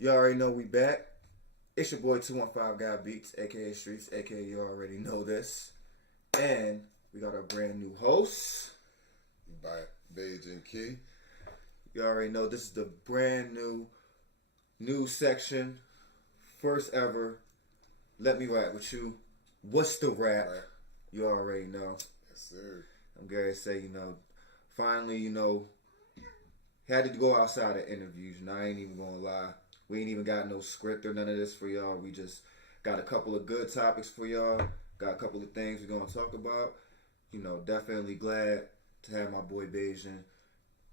You already know we back. It's your boy 215 Guy Beats, aka Streets, aka you already know this. And we got a brand new host. By Bajan Key. You already know this is the brand new news section. First ever. Let me rap with you. What's the rap? Right. You already know. Yes, sir. I'm going to say, finally, had to go outside of interviews. I ain't even going to lie. We ain't even got no script or none of this for y'all. We just got a couple of good topics for y'all. Got a couple of things we're going to talk about. Definitely glad to have my boy Bajan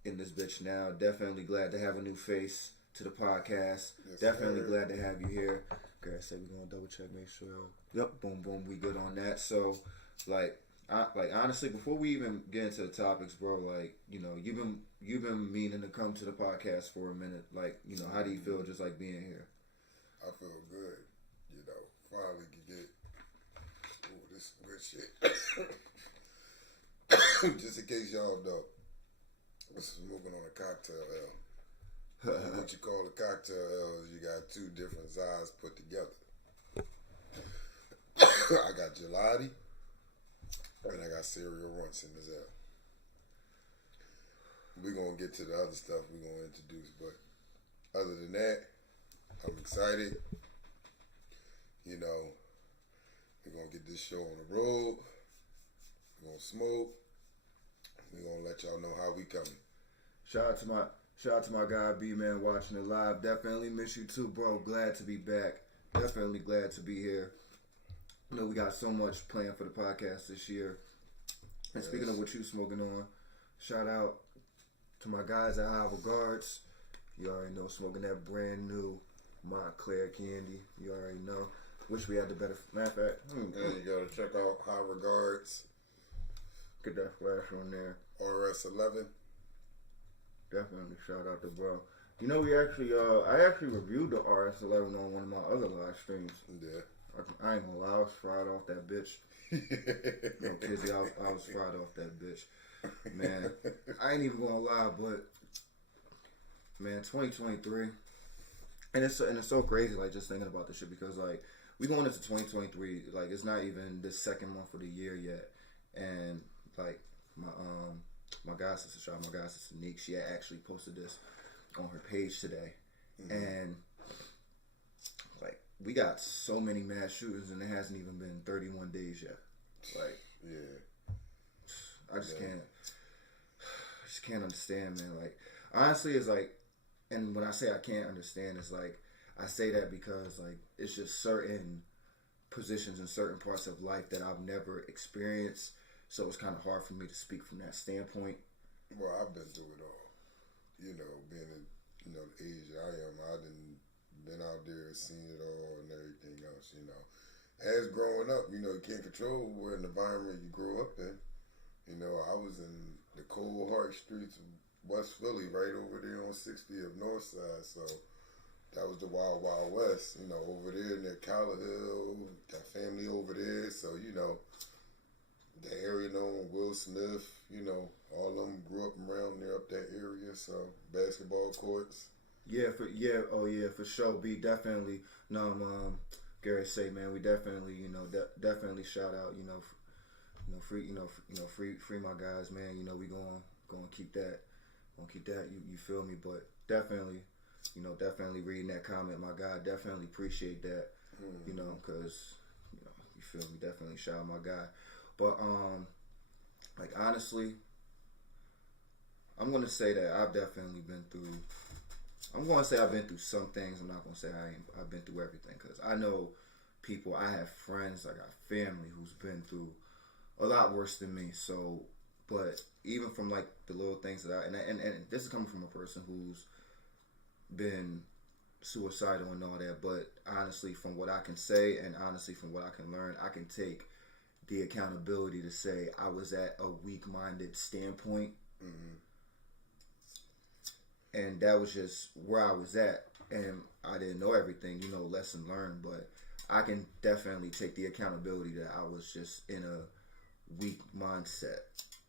in this bitch now. Definitely glad to have a new face to the podcast. Yes, Definitely sir. glad to have you here. Girl, say we're going to double check, make sure. Yep, boom, boom, we good on that. So, honestly, before we even get into the topics, bro, you've been meaning to come to the podcast for a minute. How do you feel just like being here? I feel good. Finally can get this good shit. Just in case y'all know, I'm smoking on a cocktail L. What you call a cocktail L is you got two different sides put together. I got gelati and I got cereal runts in this L. We're going to get to the other stuff we're going to introduce, but other than that, I'm excited. We're going to get this show on the road. We're going to smoke. We're going to let y'all know how we coming. Shout out to my guy B-Man watching it live. Definitely miss you too, bro. Glad to be back. Definitely glad to be here. We got so much planned for the podcast this year. And speaking of what you smoking on, shout out to my guys at High Regards. You already know, smoking that brand new Montclair candy. You already know. Wish we had the better. Matter of fact, And you gotta check out High Regards. Get that flash on there. RS11. Definitely shout out to bro. I actually reviewed the RS11 on one of my other live streams. Yeah. I ain't gonna lie, I was fried off that bitch. Kizzy, I was fried off that bitch. Man, I ain't even gonna lie, but man, 2023, and it's so crazy, just thinking about this shit, because we going into 2023, it's not even the second month of the year yet, and my god sister, my god sister Neek, she had actually posted this on her page today, and we got so many mass shootings, and it hasn't even been 31 days yet. Yeah. I just can't understand, man. Honestly, it's and when I say I can't understand, it's I say that because it's just certain positions in certain parts of life that I've never experienced, so it's kind of hard for me to speak from that standpoint. Well, I've been through it all. Being the age I am, I done been out there, seen it all, and everything else. As growing up, you can't control what environment you grow up in. I was in the cold, hard streets of West Philly, right over there on 60 of North Side. So that was the Wild Wild West. Over there near Collar Hill, got family over there. So the area known Will Smith. All of them grew up around there, up that area. So basketball courts. For sure. B definitely. No, Gary say, man, we definitely, definitely shout out, free my guys, man. We gonna keep that, you feel me? But definitely, definitely reading that comment, my guy, definitely appreciate that, because, you feel me? Definitely shout out my guy. But honestly, I'm gonna say that I've definitely been through. I'm going to say I've been through some things. I'm not going to say I've been through everything, because I know people, I have friends, I got family who's been through a lot worse than me. So, but even from the little things that and this is coming from a person who's been suicidal and all that, but honestly, from what I can say and honestly from what I can learn, I can take the accountability to say I was at a weak-minded standpoint. Mm-hmm. And that was just where I was at. And I didn't know everything, lesson learned. But I can definitely take the accountability that I was just in a weak mindset.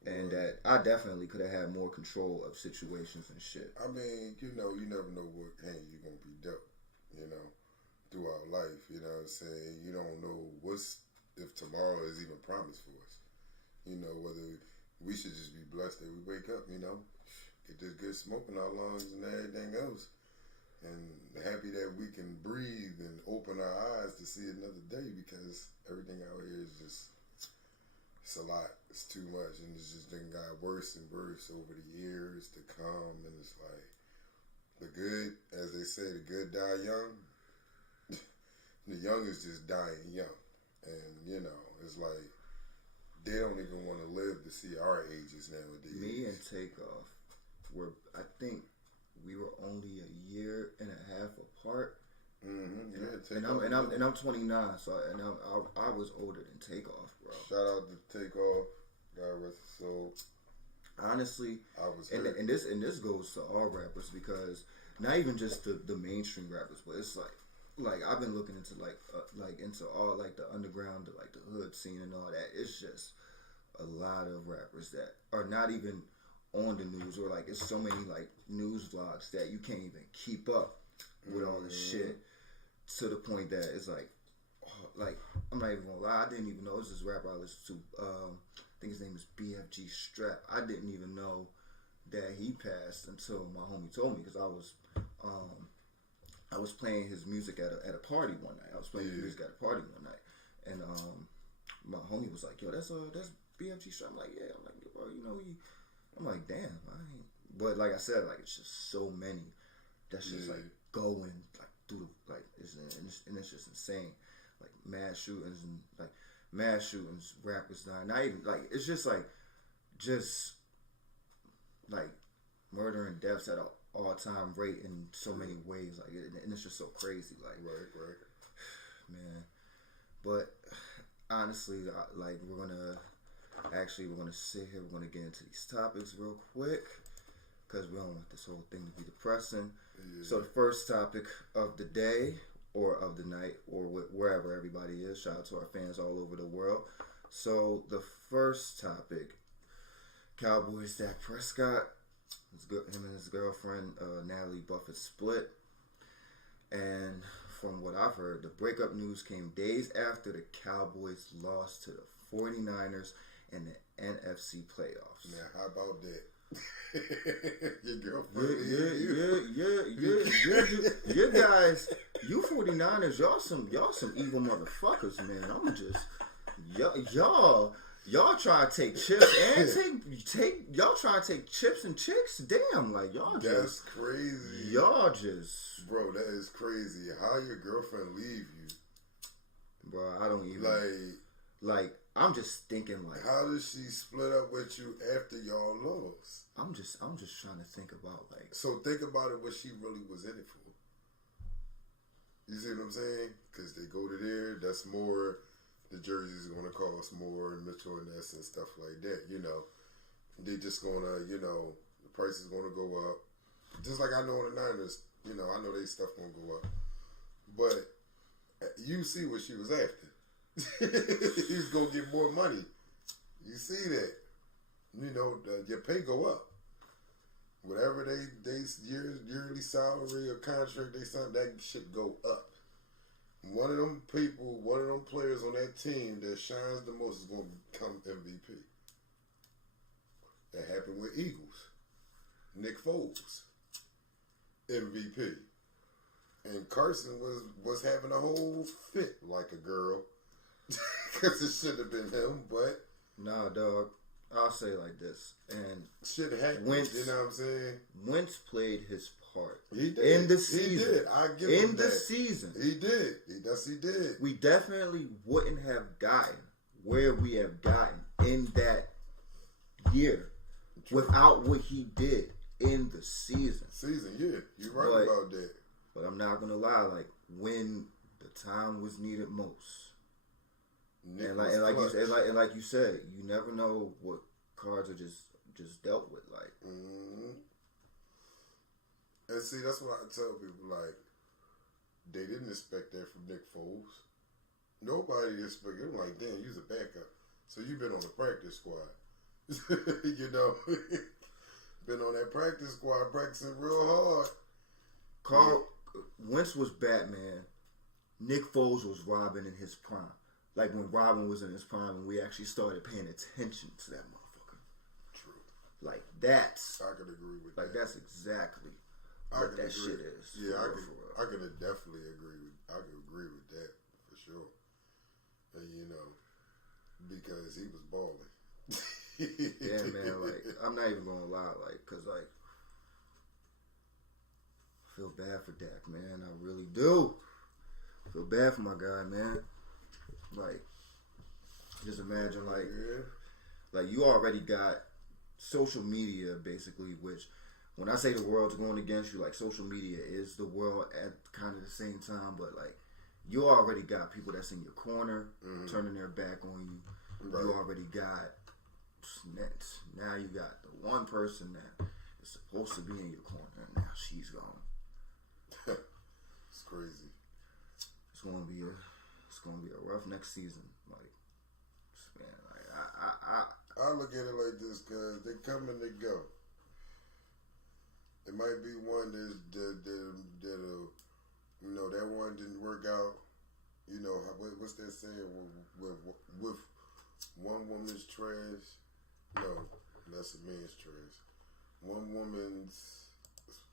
And that I definitely could have had more control of situations and shit. I mean, you never know what hand you're going to be dealt. you know, throughout life. You know what I'm saying? You don't know if tomorrow is even promised for us. You know, whether we should just be blessed that we wake up, you know, get this good smoke in our lungs and everything else. And happy that we can breathe and open our eyes to see another day, because everything out here is just, it's a lot. It's too much. And it's just then got worse and worse over the years to come. And it's like, the good, as they say, the good die young. The young is just dying young. And, you know, it's like, they don't even want to live to see our ages nowadays. Me and Takeoff I think we were only a year and a half apart. Mm-hmm. And I'm 29, so I was older than Takeoff, bro. Shout out to Takeoff, God rest his soul. Honestly, I was and this goes to all rappers, because not even just the mainstream rappers, but it's like I've been looking into into all like the underground, like the hood scene and all that. It's just a lot of rappers that are not even on the news, or like it's so many like news vlogs that you can't even keep up with all this shit, to the point that it's like I'm not even gonna lie, I didn't even know it was this rapper I listened to. I think his name is BFG Strap. I didn't even know that he passed until my homie told me, because I was playing his music at a party one night. I was playing his music at a party one night, and my homie was like, "Yo, that's BFG Strap." I'm like, "Yeah." I'm like, "Bro, you know he." I'm like, "Damn, I ain't." But like I said, like it's just so many that's just like going like through like and it's just insane. Like mass shootings, rappers dying. Not even like it's just like murder and deaths at an all-time rate in so many ways. Like and it's just so crazy. Like right, man. But honestly, we're gonna sit here. We're gonna get into these topics real quick, because we don't want this whole thing to be depressing. Yeah. So the first topic of the day, or of the night, or wherever everybody is. Shout out to our fans all over the world. So the first topic: Cowboys Dak Prescott. Him and his girlfriend Natalie Buffett split, and from what I've heard, the breakup news came days after the Cowboys lost to the 49ers in the NFC playoffs. Now, how about that? Your girlfriend. Yeah. You guys, you 49ers, y'all some evil motherfuckers, man. I'm just y'all try to take chips and take y'all try to take chips and chicks. Damn, like y'all just, that's crazy. Y'all just, bro, that is crazy. How your girlfriend leave you, bro? I don't even like. I'm just thinking like, how did she split up with you after y'all lost? I'm just trying to think about like. So think about it. What she really was in it for? You see what I'm saying? Because they go to there. That's more. The jerseys are gonna cost more, and Mitchell and Ness and stuff like that. You know, they just gonna, you know, the price is gonna go up. Just like I know in the Niners, you know, I know they stuff gonna go up. But you see what she was after. He's gonna get more money. You see that? You know, your pay go up. Whatever they yearly salary or contract they sign, that shit go up. One of them players on that team that shines the most is gonna become MVP. That happened with Eagles. Nick Foles, MVP. And Carson was having a whole fit like a girl. Because it should have been him, but nah, dog. I'll say it like this, and shit happens. You know what I'm saying? Wentz played his part. He did in the season. He did. I give him that. In the season, he did. He did. We definitely wouldn't have gotten where we have gotten in that year without what he did in the season. Yeah, you're right about that. But I'm not gonna lie. Like when the time was needed most. And like you said, you never know what cards are just dealt with. Like, and see, that's what I tell people. Like, they didn't expect that from Nick Foles. Nobody expected him. Like, damn, you's a backup, so you've been on the practice squad. You know, been on that practice squad practicing real hard. Wentz was Batman. Nick Foles was Robin in his prime. Like when Robin was in his prime and we actually started paying attention to that motherfucker. True. Like that's... I could agree with like that. That's exactly what that shit is. Yeah, I could definitely agree with... I could agree with that for sure. And, you know, because he was balling. Yeah, man, like, I'm not even gonna lie, like, cause, like, I feel bad for Dak, man, I really do. I feel bad for my guy, man. Like, just imagine, like, you already got social media, basically, which, when I say the world's going against you, like, social media is the world at kind of the same time, but, like, you already got people that's in your corner, turning their back on you. Right. You already got... Now you got the one person that is supposed to be in your corner, and now she's gone. It's crazy. It's gonna be a rough next season. Like, man, like I look at it like this, cause they come and they go. It might be one that you know, that one didn't work out. You know, what's that saying? With one woman's trash. No, that's a man's trash. One woman's,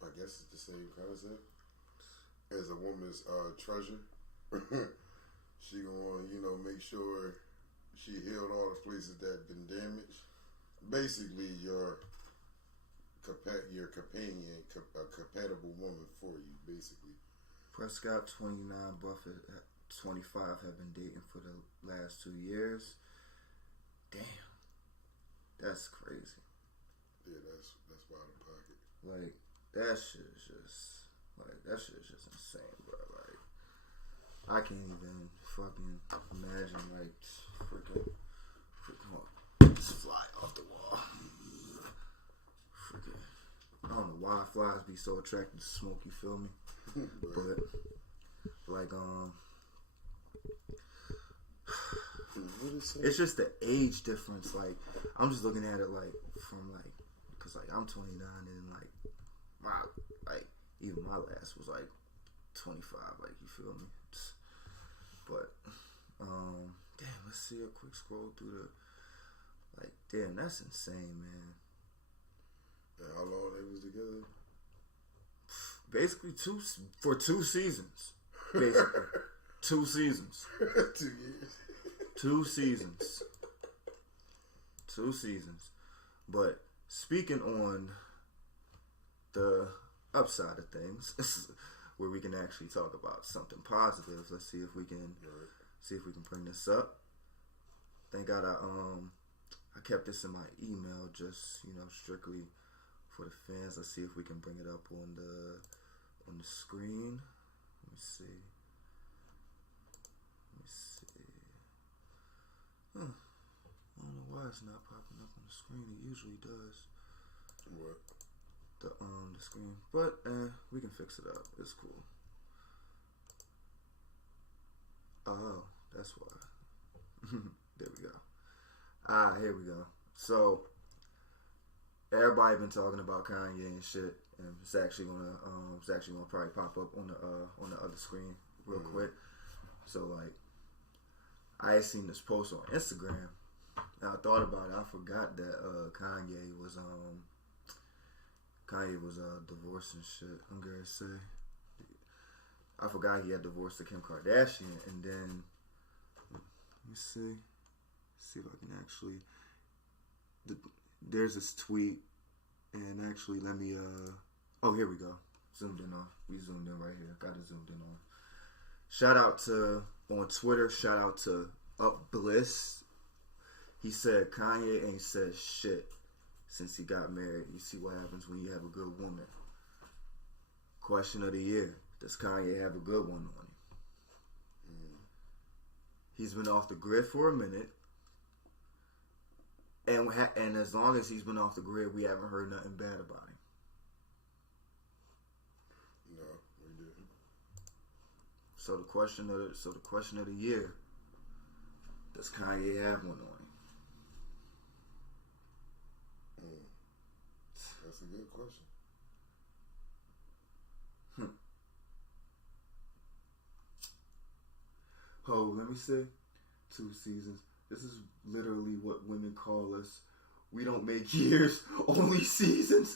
I guess it's the same concept as a woman's treasure. She gonna, you know, make sure she healed all the places that have been damaged. Basically, your companion, a compatible woman for you, basically. Prescott, 29, Buffett, 25 have been dating for the last 2 years. Damn. That's crazy. Yeah, that's wild in pocket. Like, that shit is just insane, bro. Like, I can't even fucking imagine, like, freaking just fly off the wall. Freaking, I don't know why flies be so attracted to smoke, you feel me? But, like, it's just the age difference. Like, I'm just looking at it like from like, cause like I'm 29 and like even my last was like 25. Like, you feel me? But damn, let's see a quick scroll through the. Like, damn, that's insane, man. And how long they was together? Basically 2 seasons. Basically 2 seasons. 2 years. 2 seasons. 2 seasons. But speaking on the upside of things, where we can actually talk about something positive. Let's see if we can bring this up. Thank God I kept this in my email, just, you know, strictly for the fans. Let's see if we can bring it up on the screen. Let me see. I don't know why it's not popping up on the screen. It usually does. What? The screen. But we can fix it up. It's cool. Oh, that's why. There we go. Here we go. So everybody been talking about Kanye and shit, and it's actually gonna probably pop up on the other screen real quick. So like, I had seen this post on Instagram, and I thought about it. I forgot that Kanye was divorced and shit. I'm gonna say, I forgot he had divorced to Kim Kardashian, and then let me see if I can actually. There's this tweet, and actually let me. Oh, here we go. Zoomed in on. We zoomed in right here. Got it zoomed in on. Shout out to on Twitter. Shout out to Up Bliss. He said Kanye ain't said shit since he got married. You see what happens when you have a good woman. Question of the year: does Kanye have a good one on him? He's been off the grid for a minute, and as long as he's been off the grid, we haven't heard nothing bad about him. No, we didn't. So the question of the year: does Kanye have one on him? That's a good question. we say? 2 seasons. This is literally what women call us. We don't make years, only seasons.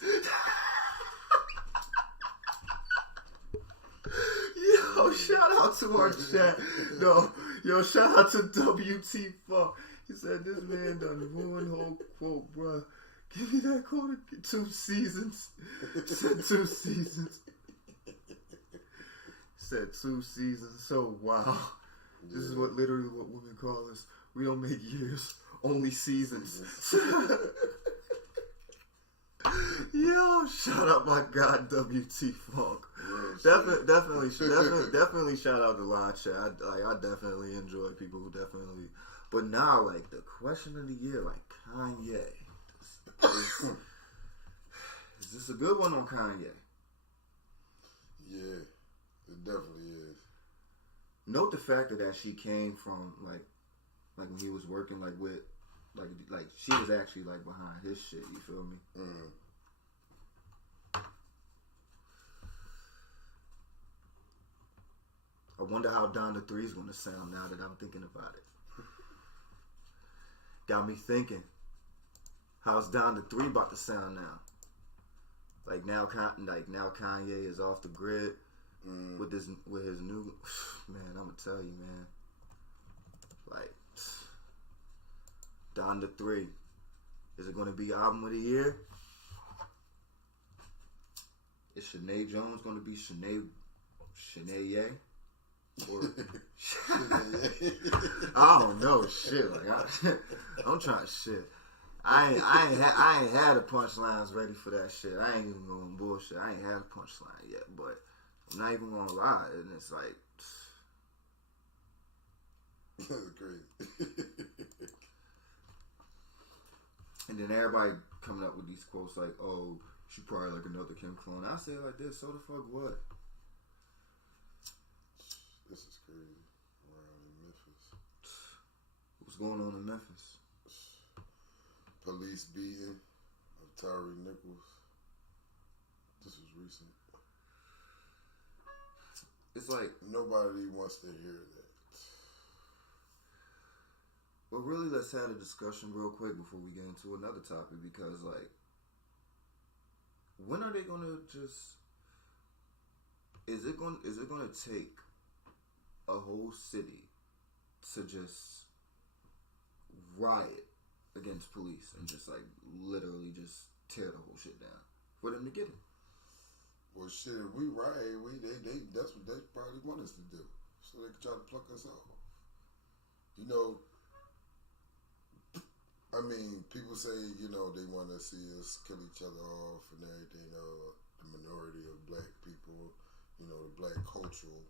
Yo, shout out to our chat. No, yo, shout out to WT Funk. He said, this man done ruined whole quote, bruh. Give me that quote. 2 seasons. Said 2 seasons. Said 2 seasons. So, wow. This is what literally what women call us. We don't make years, only seasons. Yo, shout out my God, WT Funk. Definitely shout out to live chat. I definitely enjoy people who definitely. But now, like, the question of the year, like Kanye. Is this a good one on Kanye? Yeah, it definitely is. Note the fact that she came from like when he was working like with like she was actually like behind his shit. You feel me? Mm. I wonder how Donda 3 is gonna sound now that I'm thinking about it. Got me thinking. How's Donda 3 about to sound now? Like now Kanye is off the grid with his new man. I'm gonna tell you, man. Like Donda 3, is it gonna be album of the year? Is Shanae Jones gonna be Shanae Ye? Or I don't know shit. Like I'm trying shit. I ain't had the punchlines ready for that shit. I ain't even going bullshit. I ain't had a punchline yet, but I'm not even gonna lie. And it's like crazy. And then everybody coming up with these quotes like, "Oh, she probably like another Kim clone." I say it like this. So the fuck what? This is crazy. Around in Memphis. What's going on in Memphis? Police beating of Tyree Nichols. This was recent. It's like nobody wants to hear that. But really, let's have a discussion real quick before we get into another topic, because like, when are they gonna just? Is it gonna take a whole city to just riot against police and just like literally just tear the whole shit down for them to get it? Well, shit, if we riot, that's what they probably want us to do, so they can try to pluck us off. You know, I mean, people say, you know, they want to see us kill each other off and everything. You know, the minority of black people, you know, the black cultural.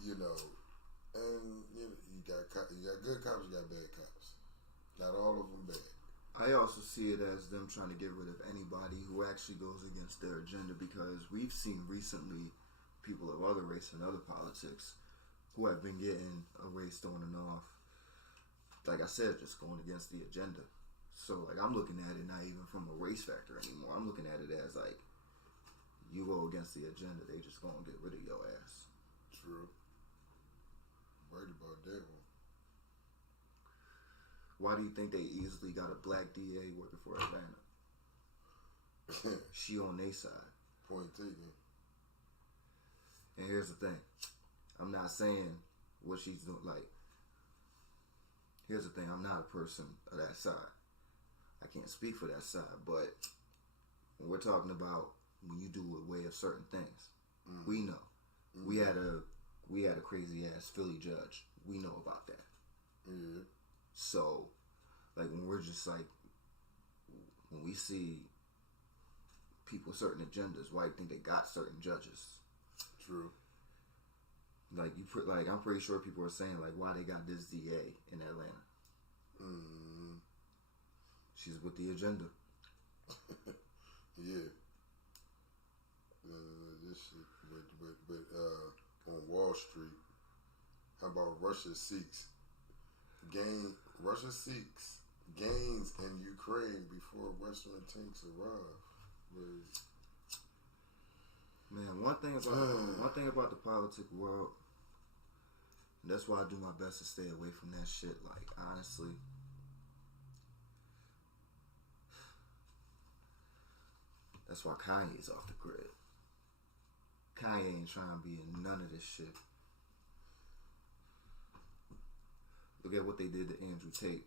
You know, and you got good cops, you got bad cops. Not all of them bad. I also see it as them trying to get rid of anybody who actually goes against their agenda, because we've seen recently people of other race and other politics who have been getting erased on and off. Like I said, just going against the agenda. So like I'm looking at it not even from a race factor anymore. I'm looking at it as like, you go against the agenda, they just gonna get rid of your ass. True. Right about that one. Why do you think they easily got a black DA working for Atlanta? She on their side. Point taken. And here's the thing. I'm not saying what she's doing. Like, here's the thing. I'm not a person of that side. I can't speak for that side. But when we're talking about when you do away of certain things, we know. We had a crazy ass Philly judge. We know about that. Yeah. So, like when we're just like, when we see people with certain agendas, why do you think they got certain judges? True. Like I'm pretty sure people are saying like, why they got this DA in Atlanta? She's with the agenda. Yeah. This shit, but on Wall Street, how about Russia seeks gains in Ukraine before Western tanks arrive? Man, one thing about the politic world, That's why I do my best to stay away from that shit. Like, honestly. That's why Kanye's off the grid. Kanye ain't trying to be in none of this shit. Look at what they did to Andrew Tate.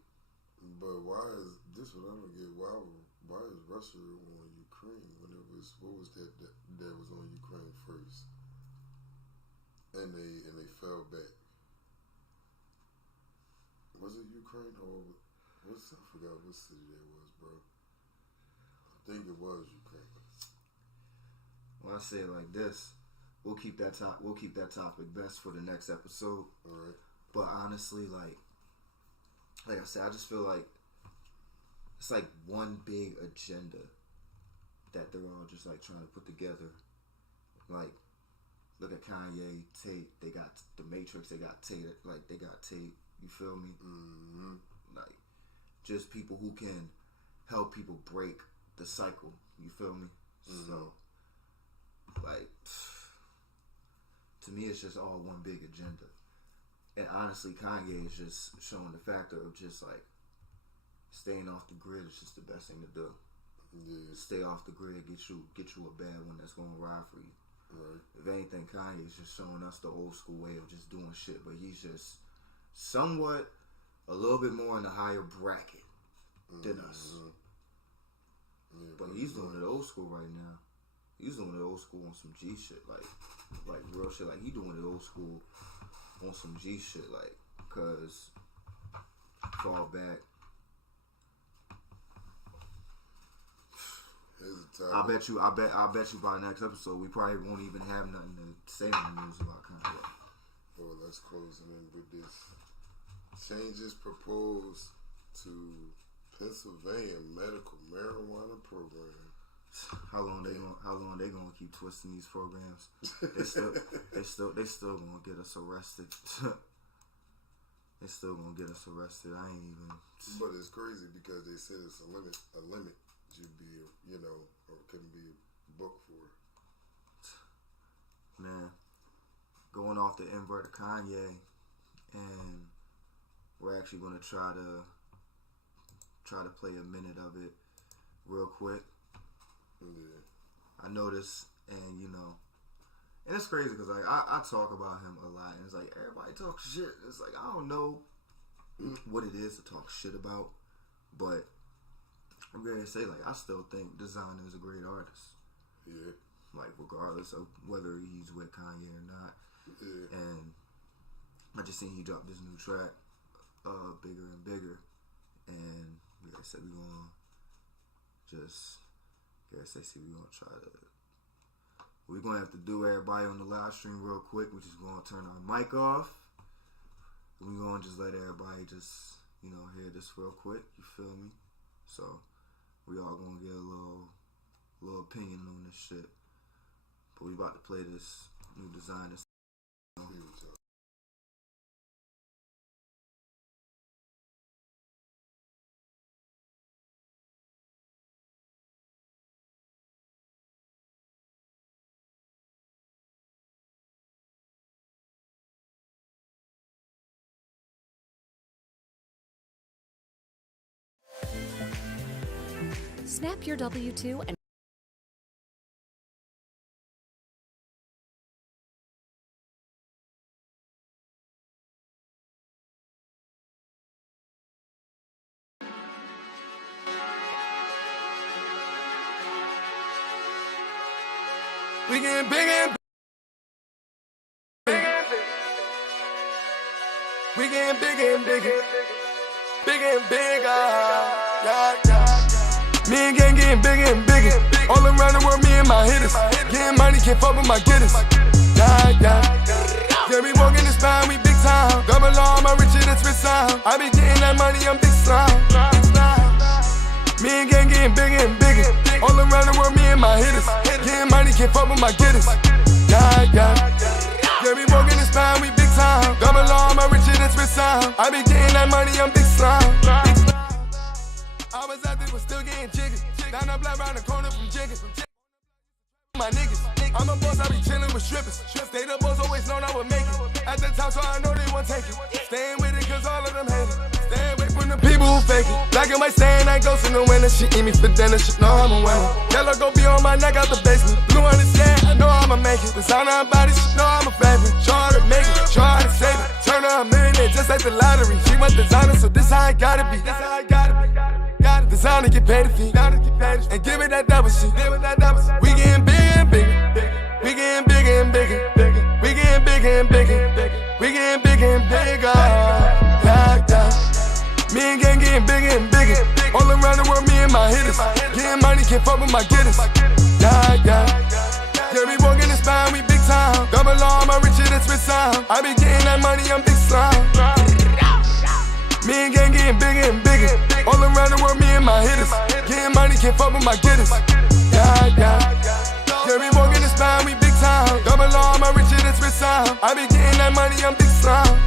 But why is this what I don't get? Why is Russia on Ukraine when it was what was that was on Ukraine first? And they fell back. Was it Ukraine or I forgot what city that was, bro. I think it was Ukraine. When I say it like this, we'll keep that topic best for the next episode. All right. But honestly, like I said, I just feel like it's like one big agenda that they're all just like trying to put together. Like, look at Kanye, Tate. They got the Matrix. They got Tate. Like, they got Tate. You feel me? Mm-hmm. Like, just people who can help people break the cycle. You feel me? Mm-hmm. So, like, to me, it's just all one big agenda. And honestly, Kanye is just showing the factor of just like staying off the grid is just the best thing to do. Yeah. Stay off the grid, get you a bad one that's gonna ride for you. Right. If anything, Kanye's just showing us the old school way of just doing shit, but he's just somewhat a little bit more in the higher bracket than us. Yeah, but he's doing it old school right now. He's doing it old school on some G shit, like real shit. Like, he doing it old school on some G shit, like, cause fall back. I bet you by the next episode we probably won't even have nothing to say on the news about Kanye. Well, let's close in with this. Changes proposed to Pennsylvania medical marijuana program. How long they gonna keep twisting these programs? They still gonna get us arrested. They still gonna get us arrested. I ain't even. But it's crazy because they said it's a limit you'd be, or couldn't be booked for. Man, going off the invert of Kanye, and we're actually gonna try to play a minute of it real quick. Yeah. I noticed, and and it's crazy because like I talk about him a lot, and it's like everybody talks shit. It's like I don't know what it is to talk shit about, but I'm going to say, like, I still think Desiigner is a great artist. Yeah. Like, regardless of whether he's with Kanye or not. Yeah. And I just seen he dropped this new track, Bigger and Bigger. And like I said, we're going to have to do everybody on the live stream real quick. We're just going to turn our mic off. We're going to just let everybody just, hear this real quick. You feel me? So we all gonna get a little opinion on this shit. But we about to play this new Desiigner. Snap your W-2 and we getting big and big. We getting big and bigger. Big and bigger. Yeah. Me and gang getting bigger and bigger. All around the world, me and my hitters. Getting money, can't fuck with my getters. Yeah, we walking the spine, we big time. Double arm, I'm richer than Swiss sound. I be getting that money, I'm big slime. Me and gang getting bigger and bigger. All around the world, me and my hitters. Getting money, can't fuck with my getters. Yeah, we walking the spine, we big time. Double arm, I'm richer than Swiss sound. I be getting that money, I'm big slime. I was out there, was still getting jiggy. Down the block, round the corner from Jigga. My niggas, I'm a boss, I be chillin' with strippers. Stay the boss, always known I would make it. At the top, so I know they won't take it. Staying with it, cause all of them hate it. Stay away from the people who fake it. Black and white saying I ghost in the winter. She eat me for dinner, she know I'm a winner. Yellow go be on my neck out the basement. Blue on the sand, I know I'ma make it. Designer her body, she know I'm a favorite. Show her to make it, show her to save it. Turn her a millionaire just like the lottery. She want designer, so this how I gotta be. This how I gotta be. Designer get paid a fee. And give it that double shit. We getting bigger and bigger. We getting bigger and bigger. We getting bigger and bigger. We getting bigger and bigger. Yeah, yeah. Me and gang getting bigger and bigger. All around the world, me and my hitters. Getting money, can't fuck with my getters. Yeah, yeah. Yeah, we walking the spine, we big time. Double R, my richer than Swiss time. I be getting that money, I'm big slime. Me and gang getting bigger and bigger. All around the world, me and my hitters. Getting money, can't fuck with my getters. Yeah, yeah. Yeah, we walking the spine, we big time. Double R, my richer than Swiss time. I be getting that money, I'm big slime.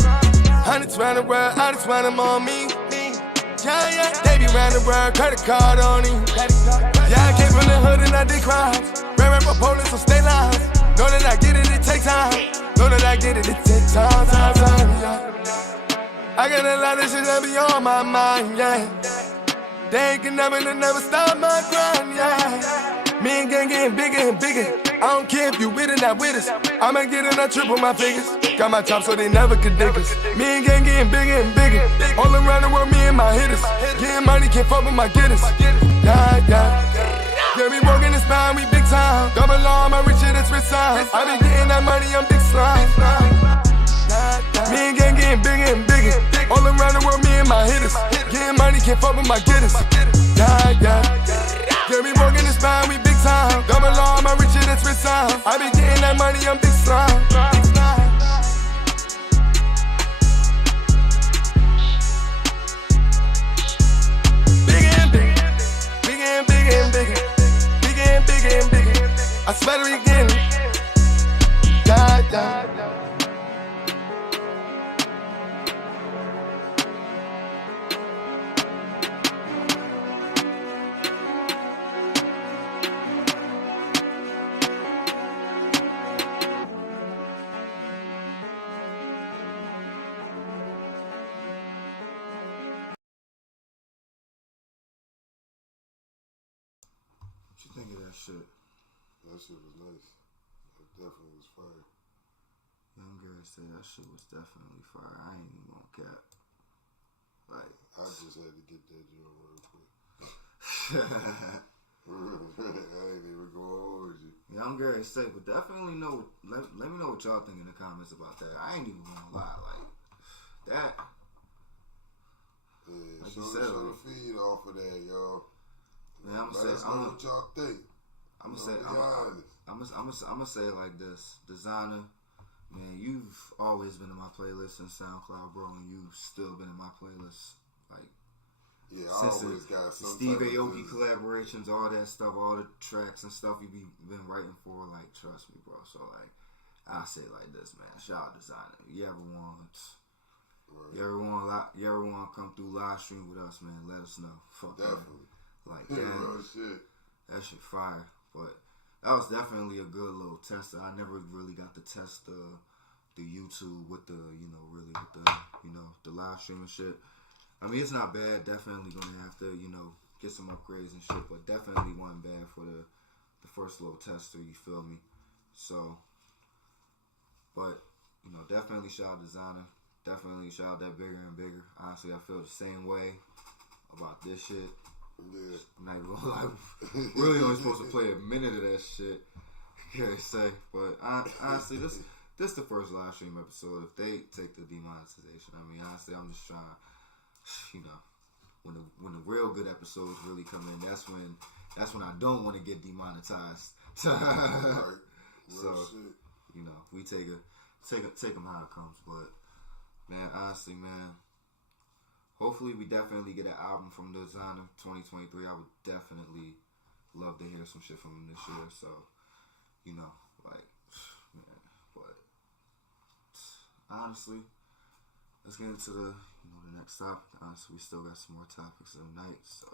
Hundreds round the world, I just want them on me. Yeah, yeah, they be round the world, credit card on him. Yeah, I came from the hood and I did crimes. Ran for police, so stay live. Know that I get it, it takes time. Know that I get it, it takes time, yeah. I got a lot of shit that be on my mind, yeah. They ain't never stop my grind, yeah. Me and gang getting bigger and bigger. I don't care if you with it, not with us. I'ma get it, I triple my figures. Got my top so they never could dig us. Me and gang getting bigger and bigger. All around the world, me and my hitters. Getting money, can't fuck with my getters. Yeah, yeah. Yeah, we walking the spine, we big time. Double R, my richer than Swiss time. I be getting that money, I'm big slime. Me and gang getting bigger and bigger. All around the world, me and my hitters. Getting money, can't fuck with my getters. Yeah, yeah. Yeah, we walking the spine, we big time. Double R, my richer than Swiss time. I be getting that money, I'm big slime. Bigger and bigger. We getting bigger and bigger. We getting bigger and bigger. I swear to again. Yeah, yeah. What you think of that shit? That shit was nice. That definitely was fire. Young Gary said that shit was definitely fire. I ain't even gonna cap. Like, I just had to get that joint real quick. I ain't even going over you. Young Gary said, but definitely know. Let me know what y'all think in the comments about that. I ain't even gonna lie. Like that. Yeah, like show you said, the feed off of that, y'all. Yeah, I'm Let us know what y'all think. I'm gonna say it like this. Desiigner, man, you've always been in my playlist in SoundCloud, bro, and you've still been in my playlist. Like, yeah, I always got some Steve Aoki collaborations, all that stuff, all the tracks and stuff you've been writing for. Like, trust me, bro. So, like, I say it like this, man. Shout out Desiigner. You ever want to come through live stream with us, man? Let us know. Fuck definitely. Like that. Real shit. That shit fire. But that was definitely a good little tester. I never really got to test the YouTube with the live stream and shit. I mean, it's not bad. Definitely gonna have to, get some upgrades and shit. But definitely wasn't bad for the first little tester. You feel me? So, but definitely shout out Desiigner. Definitely shout out that bigger and bigger. Honestly, I feel the same way about this shit. Yeah. I'm not even gonna lie. Really only supposed to play a minute of that shit. Can't say. But honestly, this the first live stream episode. If they take the demonetization, I mean, honestly, I'm just trying. When the real good episodes really come in, that's when I don't want to get demonetized. Right. So shit. we take them how it comes. But man, honestly, man. Hopefully, we definitely get an album from Desiigner 2023. I would definitely love to hear some shit from him this year. So, man. But honestly, let's get into the next topic. Honestly, we still got some more topics of the night. So,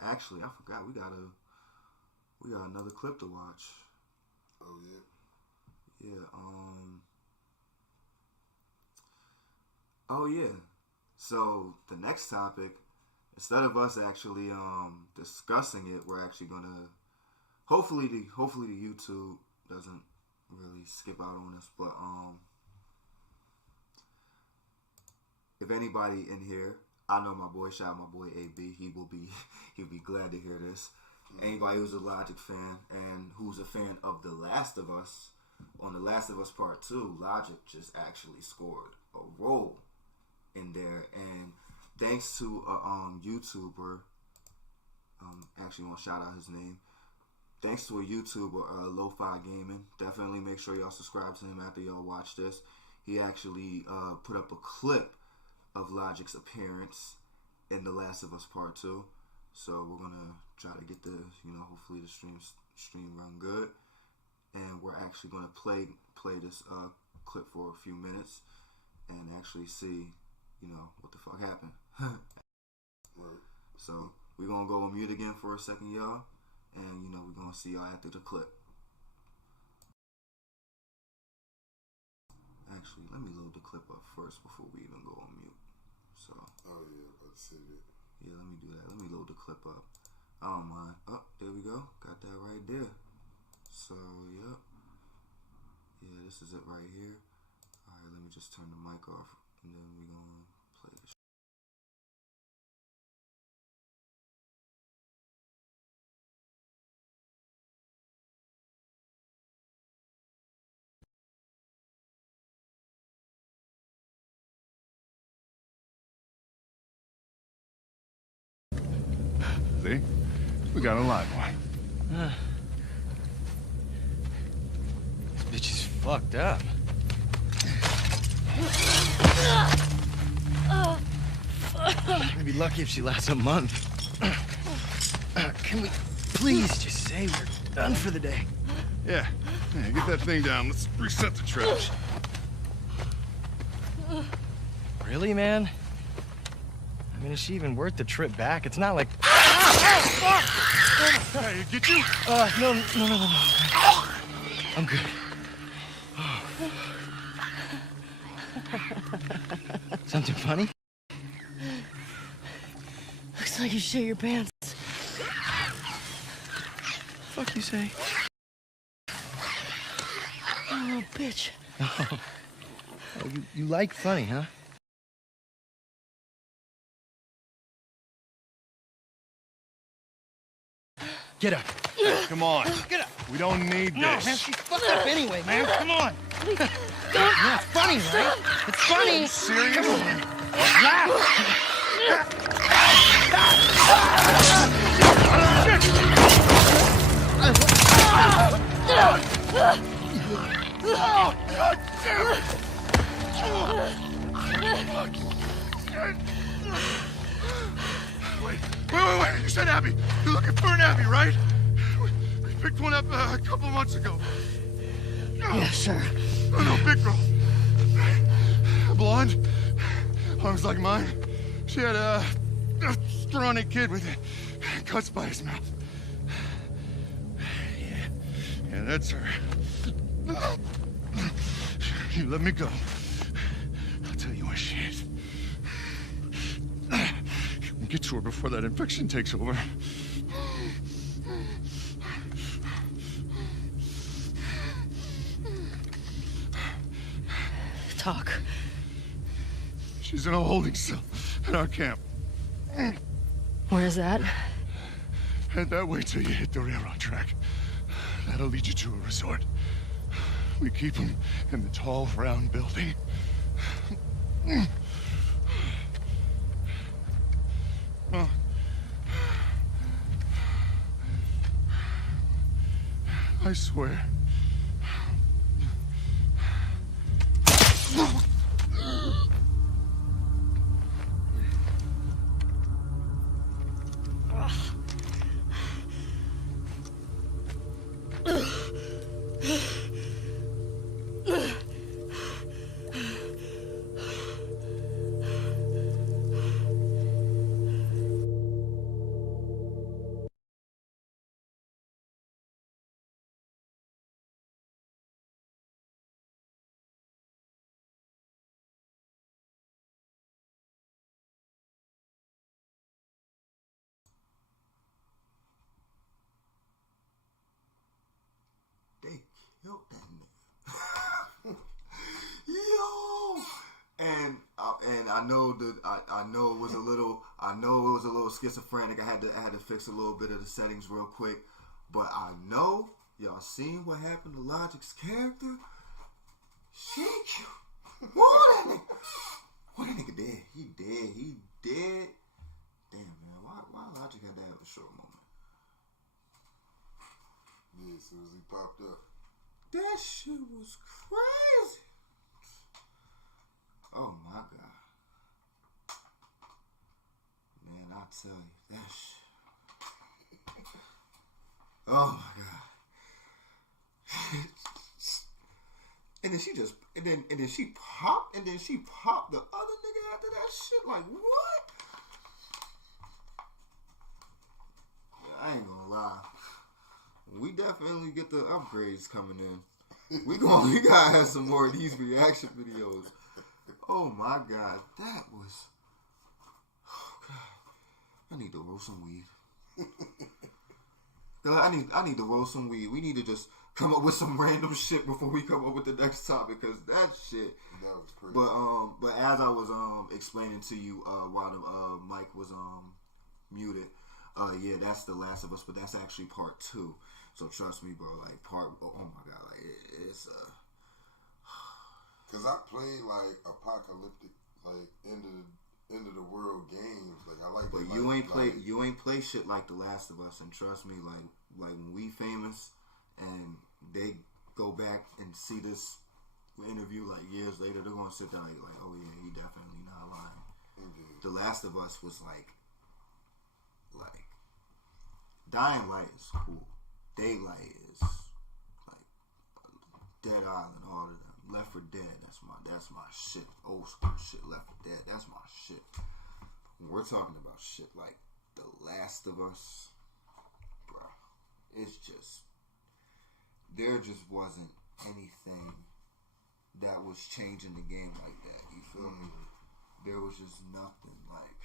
actually, I forgot we got another clip to watch. Oh yeah. Yeah. Oh yeah. So the next topic, instead of us actually discussing it, we're actually gonna hopefully the YouTube doesn't really skip out on us, but if anybody in here, I know my boy, shout out my boy AB, he'll be glad to hear this. Anybody who's a Logic fan and who's a fan of The Last of Us, on The Last of Us Part 2, Logic just actually scored a role in there, and thanks to a YouTuber, actually want to shout out his name. Thanks to a YouTuber, Lo-Fi Gaming. Definitely make sure y'all subscribe to him after y'all watch this. He actually put up a clip of Logic's appearance in The Last of Us Part 2. So we're gonna try to get the, hopefully the stream run good, and we're actually gonna play this clip for a few minutes and actually see, what the fuck happened. Right. So we're gonna go on mute again for a second, y'all, and we're gonna see y'all after the clip. Actually, let me load the clip up first before we even go on mute. So. Oh yeah, about to say that. Yeah, let me do that. Let me load the clip up. I don't mind. Oh, there we go. Got that right there. So, yep. Yeah, this is it right here. Alright, let me just turn the mic off, and then we're going to play this. See? We got a live one. This bitch is fucked up. I'd be lucky if she lasts a month. Can we please just say we're done for the day? Yeah. Hey, get that thing down. Let's reset the trash. Really, man? I mean, is she even worth the trip back? It's not like... Hey, get you? No. I'm good. Something funny? Looks like you shit your pants. Fuck you say? Oh, bitch. Oh, you like funny, huh? Get up. Come on. Get up. We don't need No, this. man, she's fucked up anyway, man. Come on. Yeah, it's funny, right? It's funny. Serious? Come on. Laugh. Oh, God damn it! Wait. You said Abby. You're looking for an Abby, right? We picked one up a couple months ago. Yeah, sure. Oh, no, big girl. Blonde. Arms like mine. She had a scrawny kid with cuts by his mouth. Yeah, that's her. You let me go. I'll tell you where she is. We'll get to her before that infection takes over. Talk. She's in a holding cell at our camp. Where's that? Head that way till you hit the railroad track. That'll lead you to a resort. We keep them in the tall, round building. Oh. I swear. I know it was a little schizophrenic. I had to fix a little bit of the settings real quick, but I know y'all seen what happened to Logic's character. Shit, what that nigga dead? He dead. Damn, man, why Logic had to have a short moment? Yeah, as soon as he popped up. That shit was crazy. Oh my God. Man, I tell you, that shit. Oh my God. And then she popped the other nigga after that shit. Like, what? I ain't gonna lie. We definitely get the upgrades coming in. We gotta have some more of these reaction videos. Oh my God, that was. Oh God, I need to roll some weed. I need to roll some weed. We need to just come up with some random shit before we come up with the next topic, because that shit. That was crazy. But as I was explaining to you while the mic was muted, yeah, that's The Last of Us, but that's actually part 2. So trust me, bro. Like oh my God, like it's Cause I played like apocalyptic, like end of the world games. Like I like. But you ain't play shit like The Last of Us, and trust me, like when we famous and they go back and see this interview like years later, they're gonna sit there like oh yeah, he definitely not lying. Mm-hmm. The Last of Us was like Dying Light is cool. Daylight is like Dead Island, all of them. Left 4 Dead, that's my shit. Old school shit. Left 4 Dead, that's my shit. When we're talking about shit like The Last of Us, bro, it's just there just wasn't anything that was changing the game like that. You feel me? There was just nothing. Like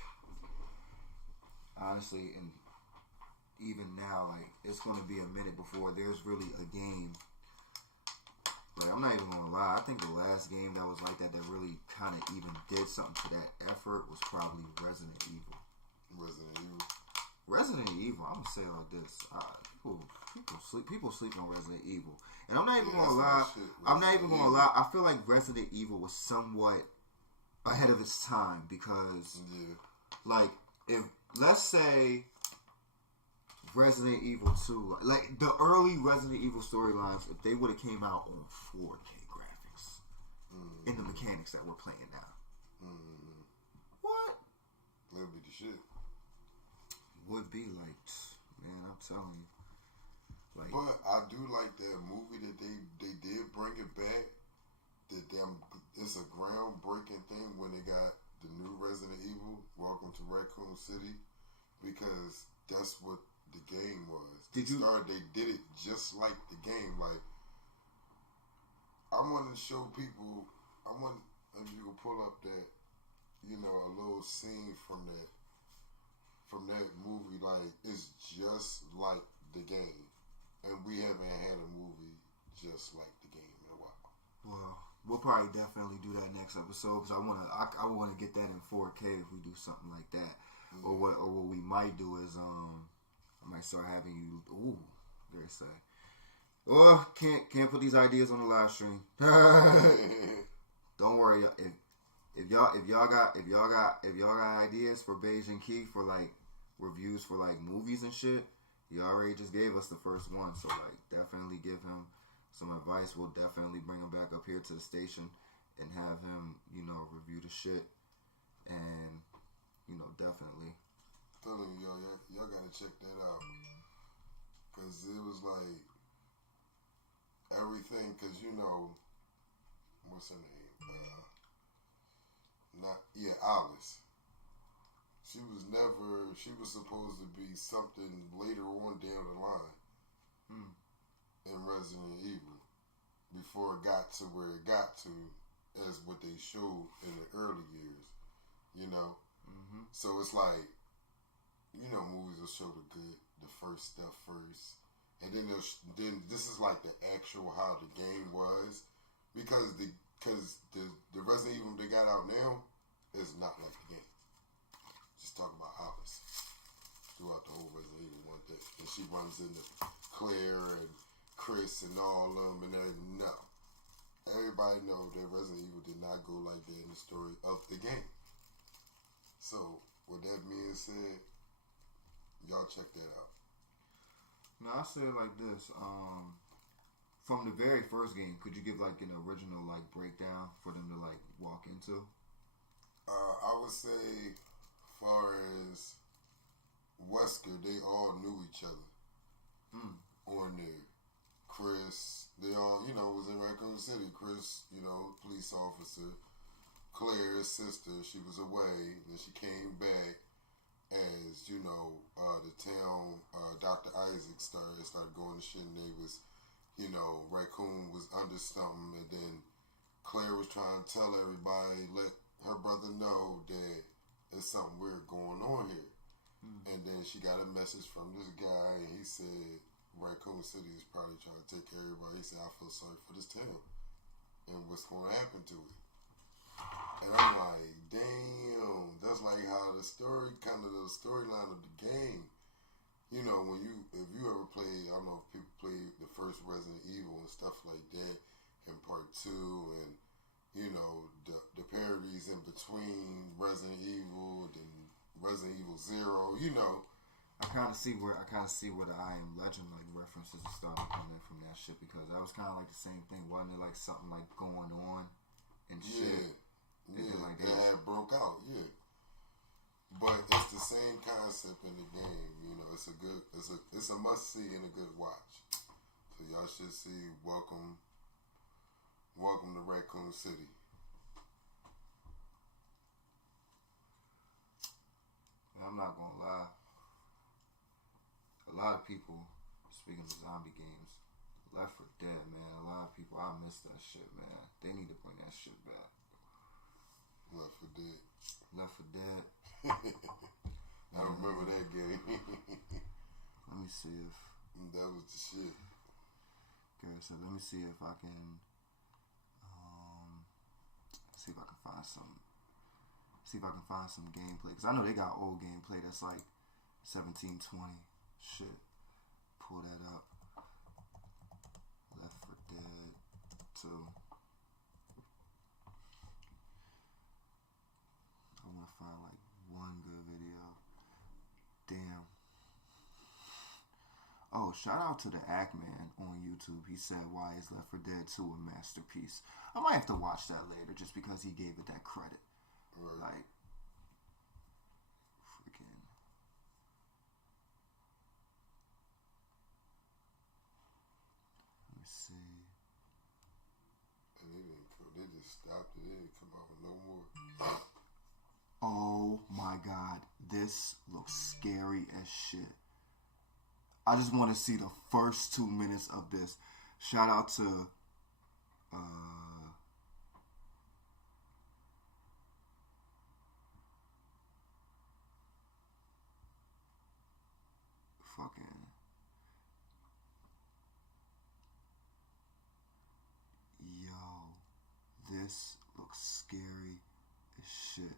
honestly, and even now, like it's gonna be a minute before there's really a game. Like I'm not even gonna lie, I think the last game that was like that really kind of even did something to that effort was probably Resident Evil. Resident Evil. I'm gonna say it like this: people sleep on Resident Evil, and I'm not even gonna lie. I feel like Resident Evil was somewhat ahead of its time because, like, if let's say Resident Evil 2, like the early Resident Evil storylines, if they would have came out on 4K graphics in the mechanics that we're playing now, what? That'd be the shit. Would be like, man, I'm telling you. Like, but I do like that movie that they did bring it back. It's a groundbreaking thing when they got the new Resident Evil, Welcome to Raccoon City, because that's what the game was. They did it just like the game. Like, I wanted to show people. If you can pull up that, a little scene from that movie. Like, it's just like the game, and we haven't had a movie just like the game in a while. Well, we'll probably definitely do that next episode because I wanna get that in 4K if we do something like that. Mm-hmm. Or what we might do is I might start having you. Ooh, very sad. Oh, can't put these ideas on the live stream. Don't worry. If y'all got ideas for Bajan Key for like reviews for like movies and shit, he already just gave us the first one. So like, definitely give him some advice. We'll definitely bring him back up here to the station and have him, review the shit. And definitely. Telling y'all gotta check that out, cause it was like everything. Cause what's her name? Alice. She was supposed to be something later on down the line in Resident Evil before it got to where it got to as what they showed in the early years. Mm-hmm. So it's like. Movies will show the first stuff first, and then this is like the actual how the game was, because the Resident Evil they got out now, is not like the game. Just talk about opposites throughout the whole Resident Evil 1 thing. And she runs into Claire and Chris and all of them, and then no. Everybody know that Resident Evil did not go like that in the story of the game. So, with that being said, y'all check that out. Now, I say it like this. From the very first game, could you give like an original like breakdown for them to like walk into? I would say, far as Wesker, they all knew each other. On there. Chris, they all, was in Raccoon City. Chris, police officer. Claire's sister, she was away. Then she came back as, the town, Dr. Isaac started going to shit, and they was, Raccoon was under something, and then Claire was trying to tell everybody, let her brother know that there's something weird going on here. And then she got a message from this guy, and he said Raccoon City is probably trying to take care of everybody. He said, I feel sorry for this town and what's going to happen to it. And I'm like, damn, that's like how the storyline of the game, if you ever played, I don't know if people played the first Resident Evil and stuff like that, and part 2, and, the parodies in between Resident Evil and Resident Evil 0, I kind of see where the I Am Legend like references started coming from that shit, because that was kind of like the same thing, wasn't it? Like something like going on and shit. Yeah, like they had broke out. Yeah, but it's the same concept in the game. It's a must see and a good watch. So y'all should see. Welcome to Raccoon City. I'm not gonna lie. A lot of people, speaking of zombie games, Left 4 Dead, man. A lot of people, I miss that shit, man. They need to bring that shit back. Left 4 Dead. Left 4 Dead. I remember that game. Let me see if that was the shit. Okay, so let me see if I can find some gameplay, because I know they got old gameplay that's like 1720 shit. Pull that up. Left 4 Dead 2. I want to find like one good video. Damn. Oh, shout out to the Ackman on YouTube. He said, why is Left 4 Dead 2 a masterpiece? I might have to watch that later just because he gave it that credit. Right. Like, freaking. Let me see. And they just stopped it. They didn't come out with no more. Oh my god, this looks scary as shit. I just want to see the first 2 minutes of this. Shout out to fucking this looks scary as shit.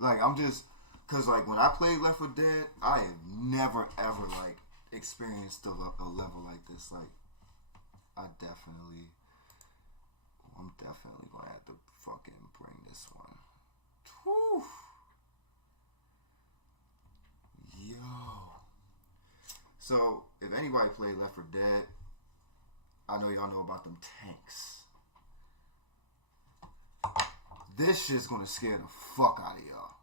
Like, I'm just, cause like when I played Left 4 Dead, I have never ever like experienced a level like this. Like, I'm definitely gonna have to fucking bring this one. Whew. Yo. So, if anybody played Left 4 Dead, I know y'all know about them tanks. This shit's gonna scare the fuck out of y'all.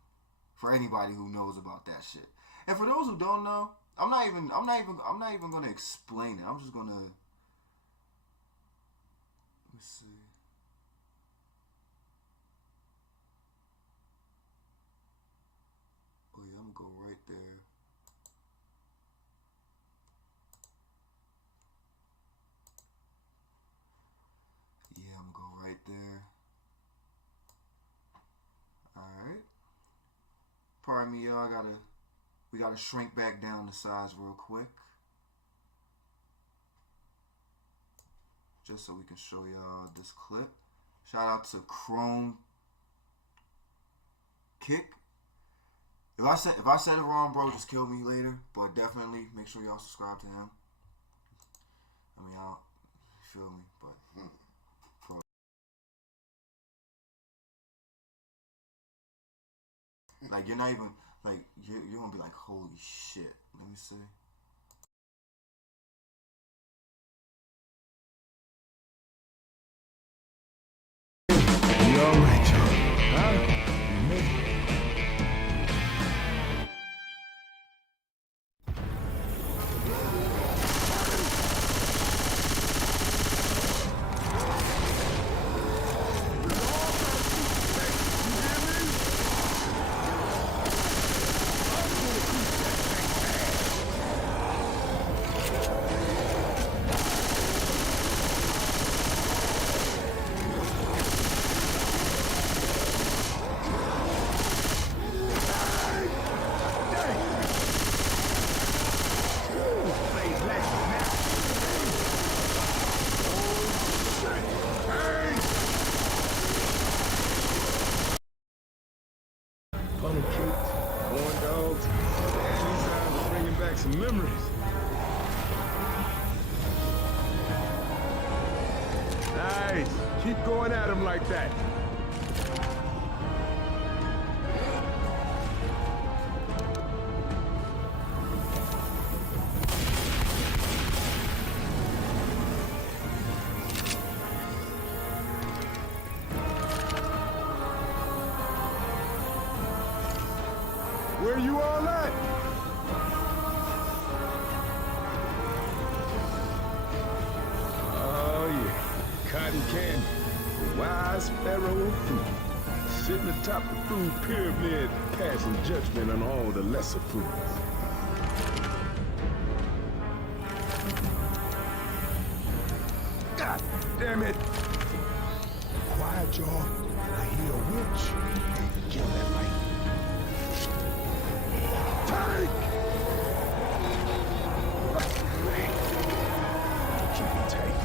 For anybody who knows about that shit. And for those who don't know, I'm not even gonna explain it. I'm just gonna, let's see. Oh yeah, I'm gonna go right there. Yeah, I'm gonna go right there. Alright. Pardon me, y'all. We gotta shrink back down the size real quick. Just so we can show y'all this clip. Shout out to Chrome Kick. If I said it wrong, bro, just kill me later. But definitely make sure y'all subscribe to him. I mean, y'all feel me, but bro. Like you're not even like you're gonna be like, holy shit. Let me see. You alright, Joe? Huh? You made it. Funnel cakes, corn dogs. These sounds are bringing back some memories. Nice. Keep going at him like that. Where you all at? Oh yeah, cotton candy, the wise sparrow of fruit, sitting atop the food pyramid, passing judgment on all the lesser foods. God damn it! Quiet, y'all. I hear a witch. Kill that light. Tank! Keep it tight.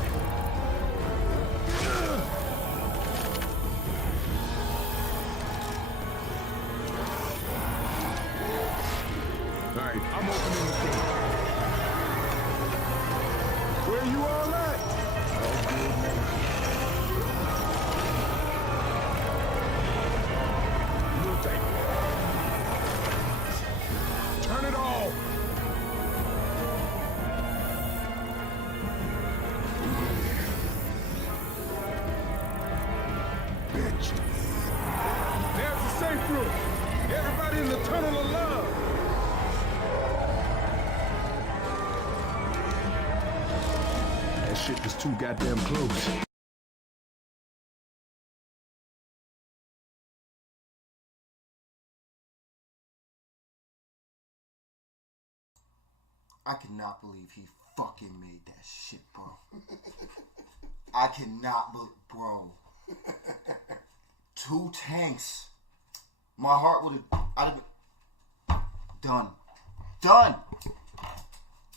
Alright, I'm opening the gate. Where you all at? All good, man. No thank you. Turn it off! Bitch! There's the safe room! Everybody in the tunnel of love! That shit was too goddamn close. I cannot believe he fucking made that shit, bro. I cannot believe, bro. 2 tanks. My heart would have, I'd have been done. Done.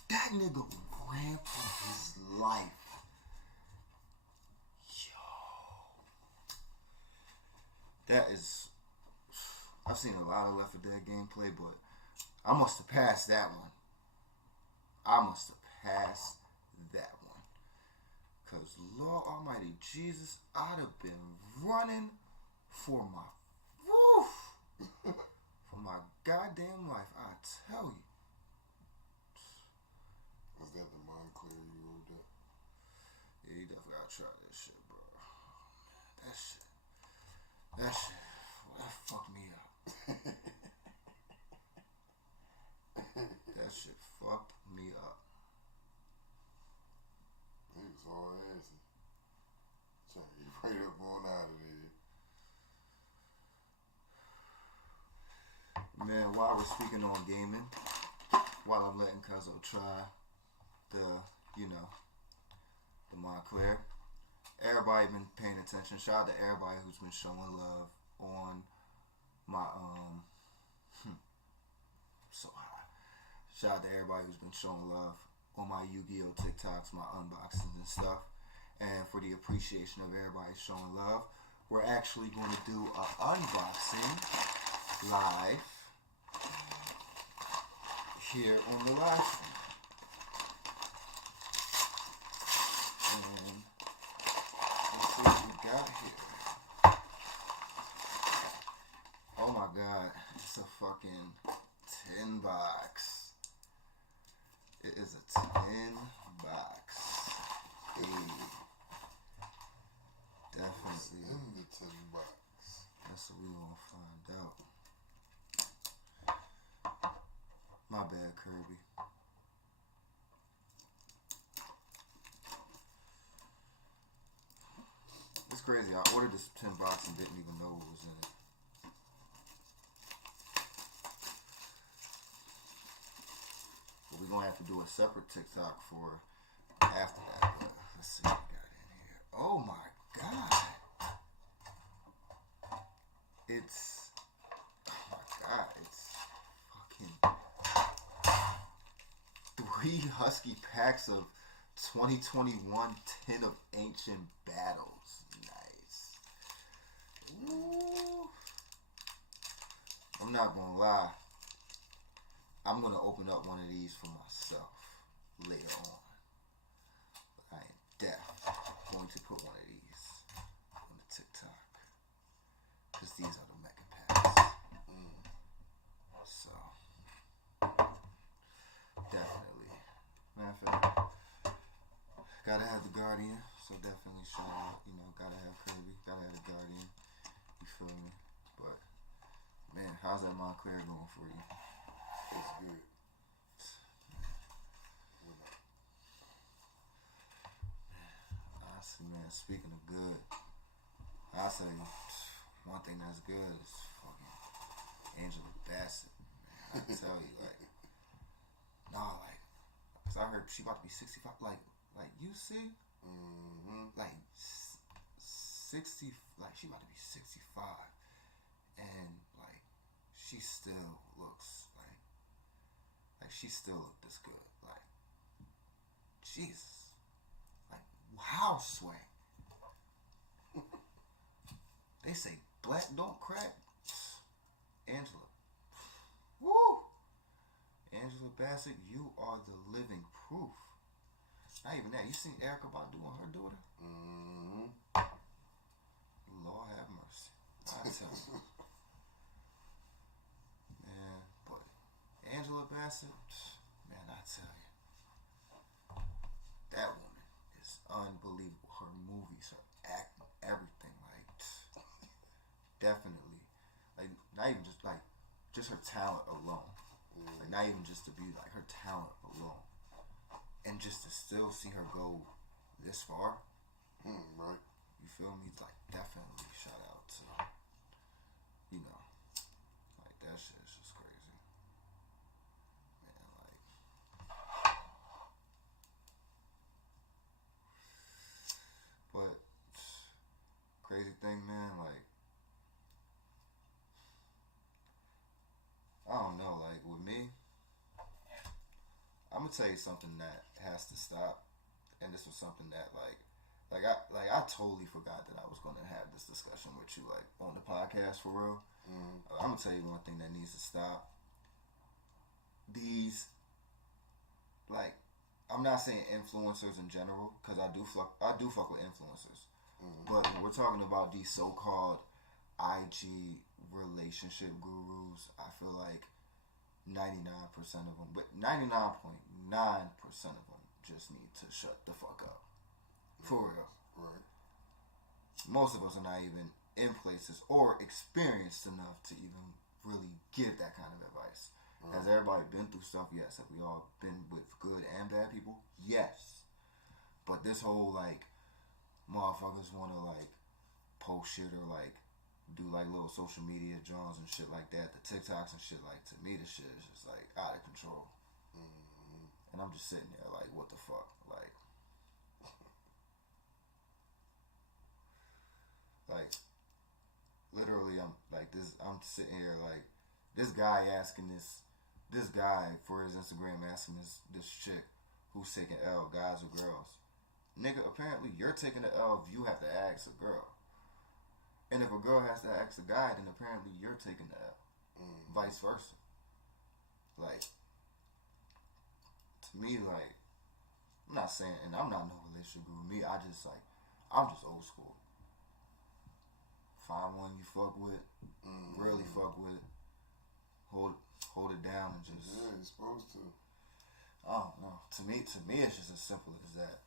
That nigga ran for his life. Yo. That is, I've seen a lot of Left 4 Dead gameplay, but I must have passed that one. I must have passed that one. Because, Lord Almighty Jesus, I'd have been running for my, for my goddamn life, I tell you. Was that the mind clear you wrote that? Yeah, you definitely gotta try this shit, bro. That fucked me up. That shit fucked me up. He was all assy. Trying to get right up on out of there. Man, while we're speaking on gaming, while I'm letting Cuzzo try the Montclair, everybody been paying attention. Shout out to everybody who's been showing love on my so high. Shout out to everybody who's been showing love on my Yu-Gi-Oh! TikToks, my unboxings and stuff. And for the appreciation of everybody showing love, we're actually going to do an unboxing live here on the live stream. And let's see what we got here. Oh my god, it's a fucking 10 box. It is a 10 box. Hey. Definitely. In the 10 box. That's what we gonna find out. My bad, Kirby. It's crazy. I ordered this 10 box and didn't even know what was in it. But we're gonna have to do a separate TikTok for after that. But let's see what we got in here. Oh my god. It's, oh my god, it's fucking 3 Husky packs of 2021 10 of Ancient Battles. Nice. Ooh. I'm not gonna lie. I'm gonna open up one of these for myself later on. But I am definitely going to put one of these on the TikTok. Because these are the mega packs. So, definitely. Matter of fact, gotta have the Guardian. So, definitely shout out. You know, gotta have Kirby. Gotta have the Guardian. You feel me? But, man, how's that Montclair going for you? It's good. I see, man, speaking of good, I say one thing that's good is fucking Angela Bassett. Man, I tell you, like, nah, like, cause I heard she about to be 65. Like you see, like 60, like she about to be 65, and like she still looks like she still look this good. Like, Jesus, like wow, sway. They say black don't crack. Angela. Woo! Angela Bassett, you are the living proof. Not even that. You seen Erykah Badu and her daughter? Lord have mercy. I tell you. Man, but Angela Bassett, man, I tell you. That woman is unbelievable. Her movies, her acting, everything. Like, definitely. Like, not even just, like, just her talent alone. Like, not even just the beauty, like, her talent alone. And just to still see her go this far, Right. you feel me? Like, definitely shout out to, you know, like, that shit is just crazy. Man, like, but, crazy thing, man, like, I don't know, like, with me, I'm gonna tell you something that has to stop, and this was something that, I totally forgot that I was gonna have this discussion with you, like, on the podcast, for real. I'm gonna tell you one thing that needs to stop. These, like, I'm not saying influencers in general, because I do fuck with influencers, but when we're talking about these so-called IG relationship gurus, I feel like 99% of them, but 99.9% of them just need to shut the fuck up. For real. Right. Most of us are not even in places or experienced enough to even really give that kind of advice. Has everybody been through stuff? Yes. Have we all been with good and bad people? Yes. But this whole, like, motherfuckers want to, like, post shit or, like, do, like, little social media draws and shit like that, the TikToks and shit, like, to me, the shit is just, like, out of control. And I'm just sitting there, like, what the fuck? Like, literally, I'm sitting here, like, this guy asking this guy for his Instagram asking this chick who's taking L, guys or girls. Nigga, apparently you're taking the L if you have to ask a girl. And if a girl has to ask a guy, then apparently you're taking the L. vice versa. Like, to me, like, I'm not saying, and I'm not no relationship guru. Me, I'm just old school. Find one you fuck with, really fuck with, hold it down, and just. Yeah, you're supposed to. I don't know. To me, it's just as simple as that.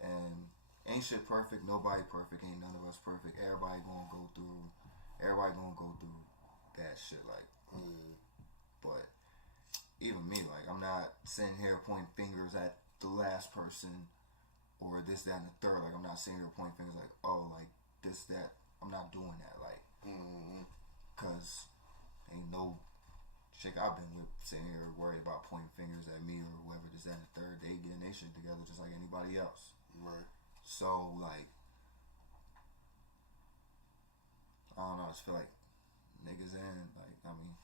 And ain't shit perfect. Nobody perfect. Ain't none of us perfect. Everybody gonna go through that shit. Like, but even me, like, I'm not sitting here pointing fingers at the last person or this, that, and the third. Like, I'm not sitting here pointing fingers like, oh, like this, that. I'm not doing that. Like, cause ain't no chick I've been with sitting here worried about pointing fingers at me or whoever this, that, and the third. They getting their shit together just like anybody else. Right. So, like, I don't know. I just feel like niggas and, like, I mean,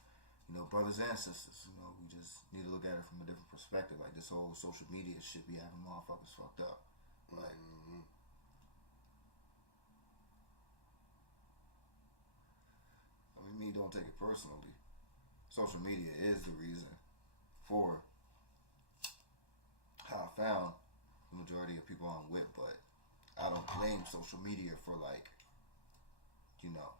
you know, brothers and sisters, you know, we just need to look at it from a different perspective. Like, this whole social media shit be having motherfuckers fucked up. Like, I mean, me, don't take it personally. Social media is the reason for how I found the majority of people I'm with, but I don't blame social media for, like, you know,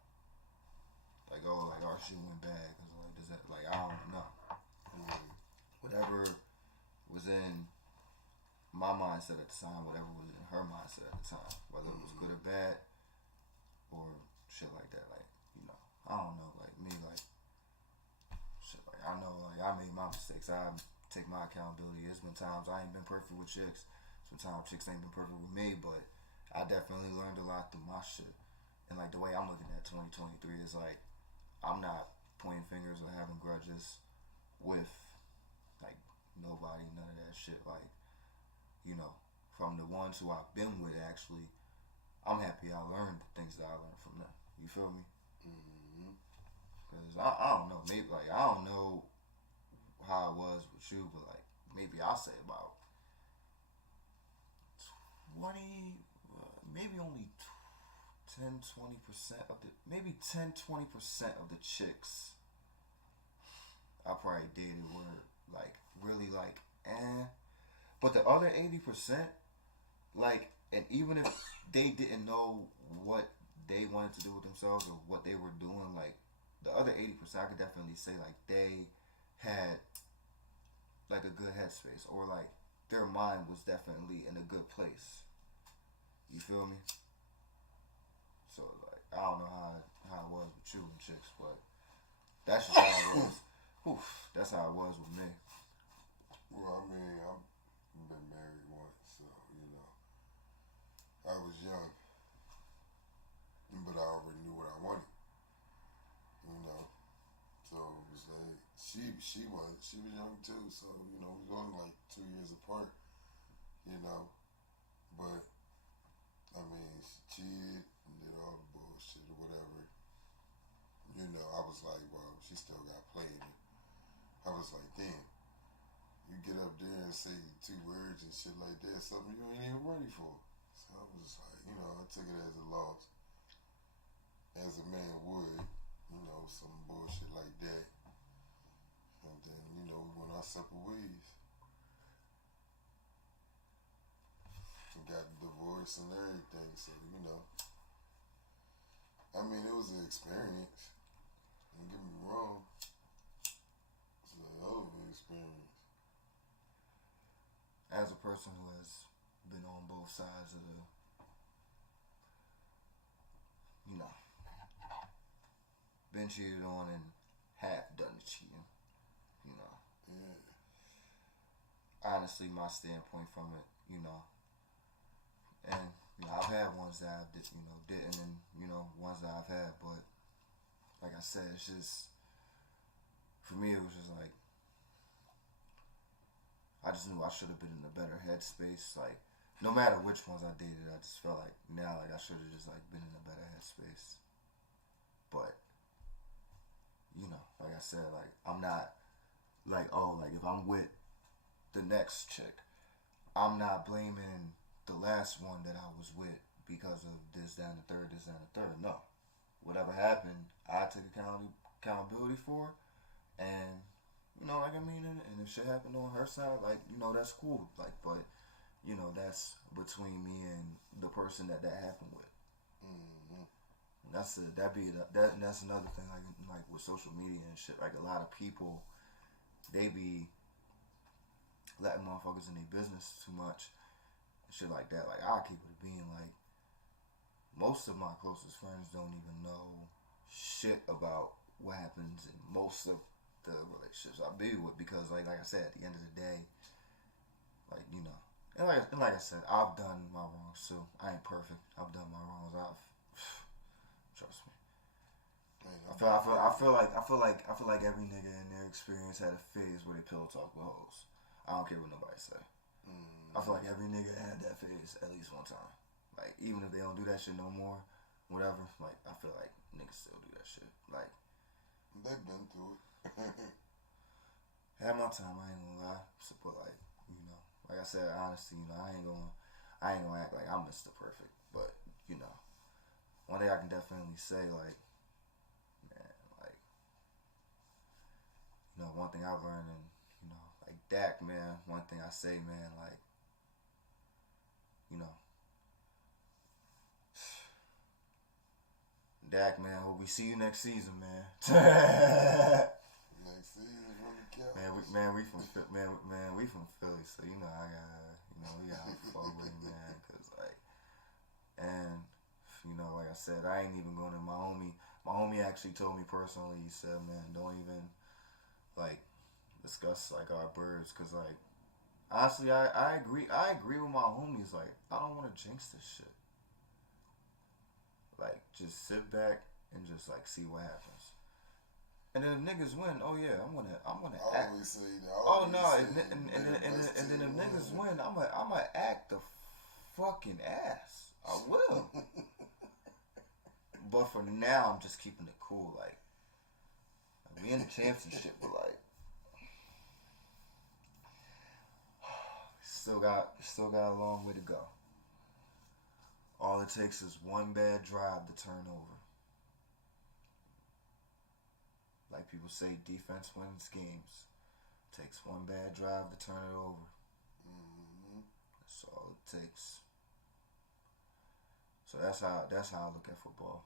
like, oh, like, our shit went bad because, like, does that, like, I don't know. Whatever was in my mindset at the time, whatever was in her mindset at the time, whether it was good or bad or shit like that, like, you know, I don't know, like, me, like, shit, like, I know, like, I made my mistakes, I take my accountability. There's been times I ain't been perfect with chicks, sometimes chicks ain't been perfect with me, but I definitely learned a lot through my shit. And, like, the way I'm looking at 2023 is, like, I'm not pointing fingers or having grudges with, like, nobody, none of that shit. Like, you know, from the ones who I've been with, actually, I'm happy I learned the things that I learned from them. You feel me? Because I don't know, maybe, like, I don't know how it was with you, but, like, maybe I'll say about 20, maybe only 10-20% of the, maybe 10-20% of the chicks I probably dated were, like, really, like, but the other 80%, like, and even if they didn't know what they wanted to do with themselves or what they were doing, like, the other 80%, I could definitely say, like, they had, like, a good headspace, or, like, their mind was definitely in a good place. You feel me? So, like, I don't know how it was with you and chicks, but that's just how it was. Oof, that's how it was with me. Well, I mean, I've been married once, so, you know, I was young, but I already knew what I wanted, you know, so it was like, she was young too, so, you know, we were only like 2 years apart, you know, but, I mean, she cheated and did all the bullshit or whatever, you know, I was like, well, she still got played. I was like, damn, you get up there and say 2 words and shit like that, something you ain't even ready for. So I was like, you know, I took it as a loss, as a man would, you know, some bullshit like that. And then, you know, we went our separate ways. And got divorced and everything, so, you know. I mean, it was an experience. Don't get me wrong. It's a hell of an experience. As a person who has been on both sides of the, you know, been cheated on and half done the cheating, you know. Yeah. Honestly, my standpoint from it, you know, and, you know, I've had ones that I did, you know, didn't, and, you know, ones that I've had, but, like I said, it's just, for me, it was just like, I just knew I should have been in a better headspace. Like, no matter which ones I dated, I just felt like now, like, I should have just, like, been in a better headspace. But, you know, like I said, like, I'm not, like, oh, like, if I'm with the next chick, I'm not blaming the last one that I was with because of this, that, and the third, this, that, and the third. No. Whatever happened, I took accountability for, And, you know, like, I mean, and if shit happened on her side, like, you know, that's cool. Like, but, you know, that's between me and the person that happened with. Mm-hmm. That's another thing, like with social media and shit. Like, a lot of people, they be letting motherfuckers in their business too much and shit like that. Like, I'll keep it being like, most of my closest friends don't even know shit about what happens in most of the relationships I be with, because like I said, at the end of the day, like, you know, and like I said, I've done my wrongs too. I ain't perfect. I've done my wrongs. Trust me. I feel like every nigga in their experience had a phase where they pillow talk with hoes. I don't care what nobody say. I feel like every nigga had that phase at least one time. Like, even if they don't do that shit no more, whatever, like, I feel like niggas still do that shit. Like, they've been through it. had my time, I ain't gonna lie. So, but like, you know, like I said, honestly, you know, I ain't gonna act like I'm Mr. Perfect. But, you know, one thing I can definitely say, like, man, like, you know, one thing I've learned, and, you know, like Dak, man, one thing I say, man, like, you know, Dak, man, hope we see you next season, man. Next season, really count. We from Philly, so you know we gotta fuck with him, man, cause like, and you know, like I said, I ain't even going to my homie actually told me personally, he said, man, don't even like discuss like our birds, cause like, honestly, I agree with my homies, like, I don't want to jinx this shit. Like, just sit back and just like see what happens. And then if niggas win, oh yeah, I'm gonna I act. always say that. Oh no, and then if niggas win, I'm gonna act the fucking ass. I will. But for now, I'm just keeping it cool. Like, we in the championship, but like, still got a long way to go. All it takes is one bad drive to turn over. Like people say, defense wins games. It takes one bad drive to turn it over. That's all it takes. So that's how I look at football.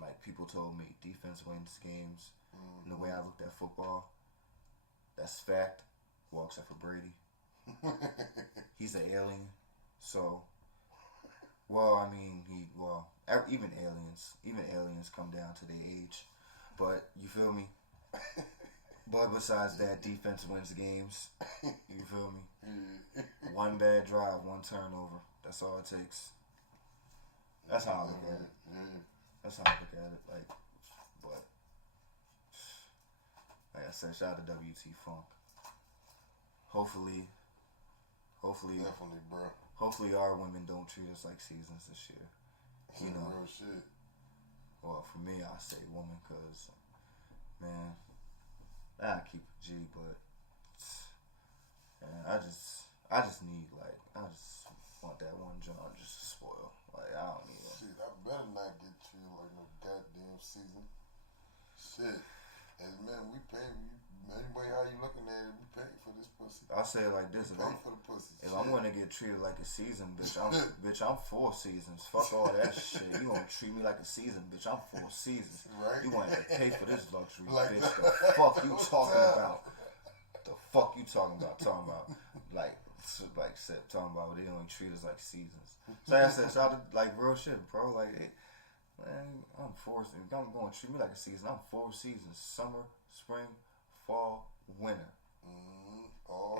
Like, people told me, defense wins games. And the way I looked at football, that's fact. Well, except for Brady. He's an alien. So, well, I mean, even aliens come down to their age. But, you feel me? But besides that, defense wins games. You feel me? One bad drive, one turnover. That's all it takes. That's how I look at it. That's how I look at it. Like, but, like I said, shout out to WT Funk. Hopefully, definitely, bro. Hopefully our women don't treat us like seasons this year. You know, real shit. Well, for me, I say woman, cause man, I keep it G, but man, I just need, like, I just want that one John just to spoil. Like, I don't need it. Shit, I better not get treated like no goddamn season. Shit, and man, we pay. Anybody how you looking at it, we pay for this pussy. I say it like this: for the pussy. If I'm gonna get treated like a season, bitch, I'm 4 seasons. Fuck all that shit. You gonna treat me like a season, bitch? I'm 4 seasons. Right? You gonna have to pay for this luxury, like bitch. The fuck you talking about? The fuck you talking about? Talking about like talking about they only treat us like seasons. So like I said, shout out to, like, real shit, bro. Like, man, I'm 4 seasons. I'm gonna treat me like a season. I'm 4 seasons: summer, spring, fall, winter,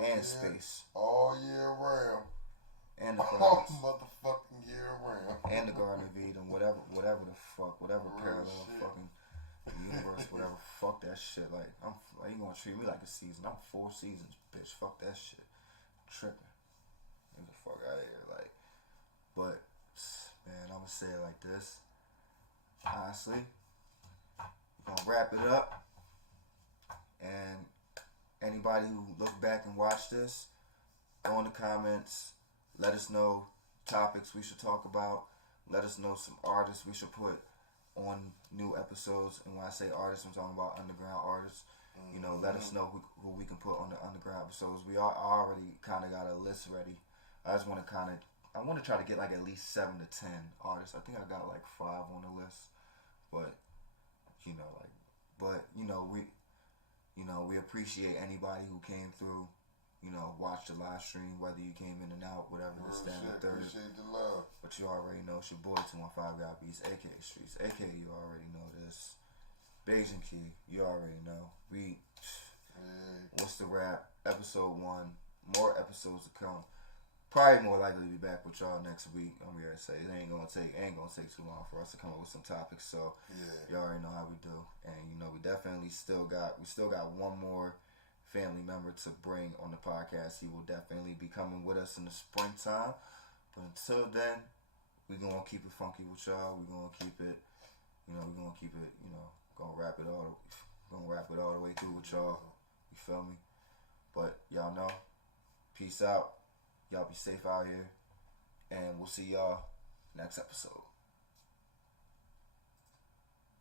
and space, all year round, and the all motherfucking year round, and the Garden of Eden, whatever the fuck, whatever parallel fucking universe, whatever. Fuck that shit. Like, you gonna treat me like a season? I'm 4 seasons, bitch. Fuck that shit. I'm tripping. Get the fuck out of here. Like, but man, I'm gonna say it like this. Honestly, we're gonna wrap it up. And anybody who look back and watch this, go in the comments, let us know topics we should talk about, let us know some artists we should put on new episodes. And when I say artists, I'm talking about underground artists. You know, let us know who we can put on the underground episodes. I already kind of got a list ready. I just want to I want to try to get like at least 7 to 10 artists. I think I got like 5 on the list, but we appreciate anybody who came through. You know, watch the live stream, whether you came in and out, whatever this, that, and the third. Appreciate the love. But you already know it's your boy 215 God Beats, aka Streets, aka you already know this. Bajan Key, you already know. What's the rap? Episode 1, more episodes to come. Probably more likely to be back with y'all next week. I'm here to say it ain't gonna take too long for us to come up with some topics. So you already know how we do, and we definitely still got one more family member to bring on the podcast. He will definitely be coming with us in the springtime. But until then, we're gonna keep it funky with y'all. We're gonna keep it, gonna wrap it all the way through with y'all. You feel me? But y'all know, peace out. Y'all be safe out here, and we'll see y'all next episode.